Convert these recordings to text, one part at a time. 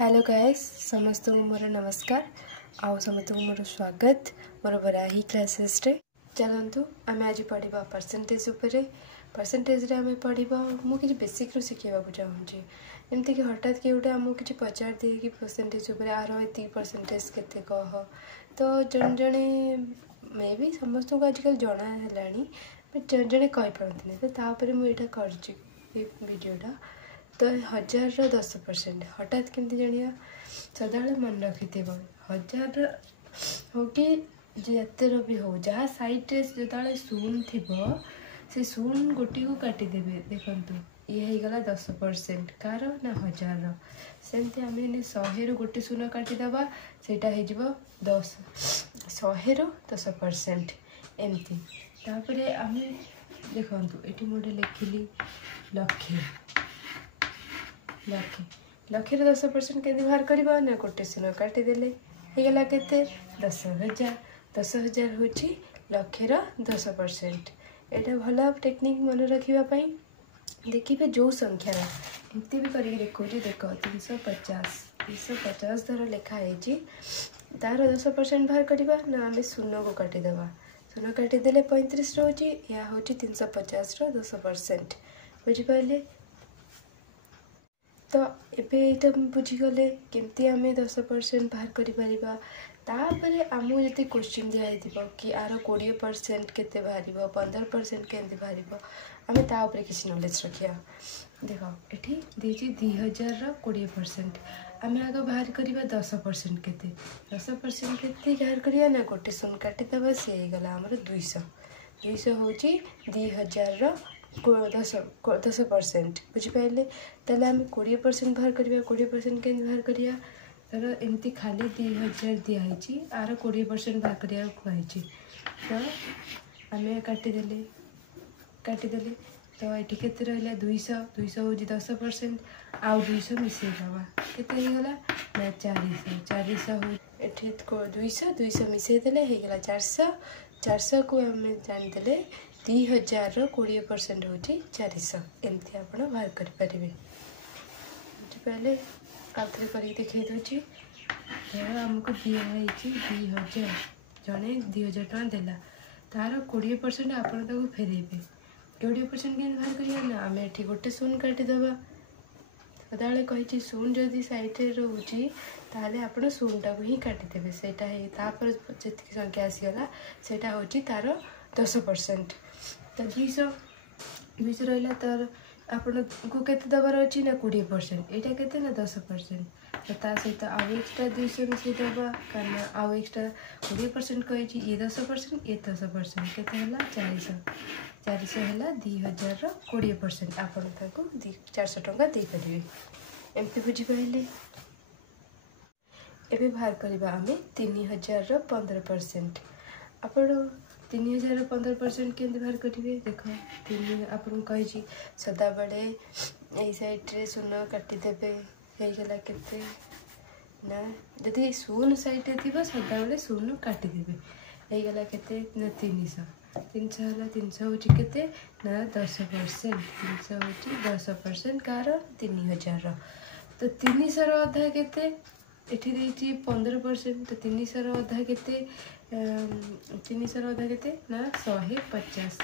Hello guys समस्त को मोर नमस्कार आउ समस्त को मोर स्वागत मोर बराही क्लासेस रे चलतु आम आज पढ़ा परसेंटेज उपरे परसेंटेज रे आम पढ़ा मुझे बेसिक रू शिखा चाहूँगी एमती कि हठात किए गोटे आमको किसी पचार दिए कि परसेंटेज उपर आर ये परसेंटेज केते कह तो जन जड़े मे भी समस्त को आजकल जना है बट जन जड़े कहीपरती तो तापर मुझे करटा तो 1010% हठात केमती जानिया सदाबले मन रखि थ 1000 हो कि जिते भी हो जहाँ सैड्रे जो शून थी से शून गोटी को काटिदेवे देखु ये गला 10% कार ना 1000 सेमती आम 100 रु गोटे शून काटिदेवा सेटा हो 10 100 रु 10% एमती तापर आम देखु ये मोटे लिखिली लक्षे लक्षे 10% के बाहर करवा ना गोटे शून काटिदेले होगला के 10,000 10,000 हूँ लक्षर 10% यहाँ भल टेक्निक मन रखापी देखिए जो संख्यार एमती भी करके देखो देख 350 धर लिखाई तार 10% बाहर करवा ना आम शून को काटिदेवा शून काटिदेले 35 रोचे या हूँ 350 10% बुझिपारे तो ये बुझीगले केमती आम 10% बाहर कर आमको जब क्वेश्चन दिखाई कि आर 20% केते बाहर 15% केमती बाहर आम ताऊपर किसी नॉलेज रखा देख ये 2000 20% आम आग बाहर करवा 10% केते 10% केते बाहर करवा ना गोटे शून काटिदेवा सी गला आमर 200 हूँ 2000 10% बुझिपारे तेल आम 20% बाहर करवा 20% के बाहर करवा तर एमती खाली 2000 दिखाई आर 20% बाहर करने कहुई तो आम काटिदेले तो ये केते रहा 200 हूँ 10% आउ 200 मिसेदवा केतेगला ना 400 हूँ ये 200 मिसेदेले होगला 400 को आम जानीदे 2000 20% हूँ 400 एमती आप बाहर करें बुझिपारे आउे कर देखी दूसरी आमको दिखाई 2000 जड़े 2000 टका देला तार 20% आप फेरेबे 20% के बाहर करिया ना आम ये गोटे शून काटिदेवा सदाबले कही शून जदि सैड्रे रोचे ताले आप शून टाक ही काटिदेवे सेटा जी संख्या आसीगला सेटा हूँ तार 10% तो 200 रहा तर आपन को केते दबार अच्छी ना 20% यहाँ के ना 10% तो ता सहित आउ एक्सट्रा 200 मिसे दबा कारण आउ एक्सट्रा 20% कही ये 10% ये 10% केते 400 है 2000 20% आपन ताको 400 टका दे पारे एमती बुझिपारे एबे बाहर करवा आम 3000 15% आपण 3000 15% के बाहर करेंगे देख आपन कही सदाबले यही सैड्रे शून काटिदेवे होगला केते ना जदि शून सैड्रे थी सदाबले शून काटिदेवे होगला केते ना 300 हूँ केते ना 10% 300 हूँ 10% कार 3000 तो 300 अधा केते एठी देती 15% तो 300 अधा केते 300 अधा केते ना 150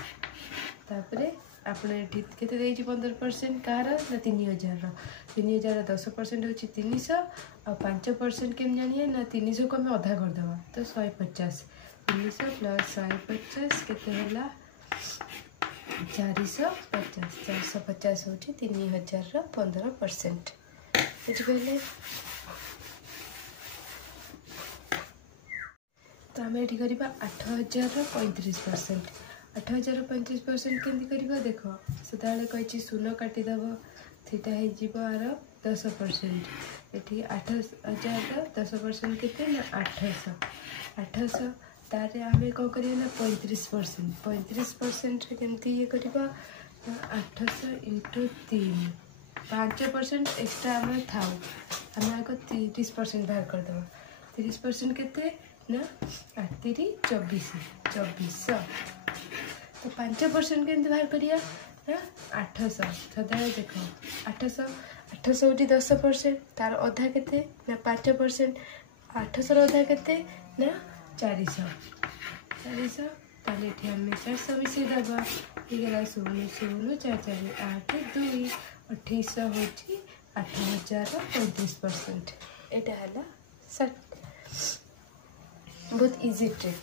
तापरे आपने केते देती 15% कार ना 3000 10% हूँ 300 और 5% केम जानिए ना 300 को आम अधा करदे तो 150 300 प्लस 150 केते होला 450 हूँ 3000 15% बुझिपारे तो आम ये करवा 8000 35% 8000 35% केमती करवा देख सदाबले कही शून काटिदेव सीटा आर 10% ये 8000 10% के ना 800 तारे आम कौन करना 35% केमती ये करवा 800 × 3 5% एक्सट्रा आम था आम आग 30% बाहर करदे 30% के ना 2400 तो 5% के बाहर करिया 800 सदा देख 800 800 होची 10%, तार अधा केते ना 5%, 800 अधा केते ना 400 ताले एठी हम 400 मिसे दबा ये गला 16 16 4 4 8 2 2800 होची 8035%। एटा हला बहुत इजी ट्रिक।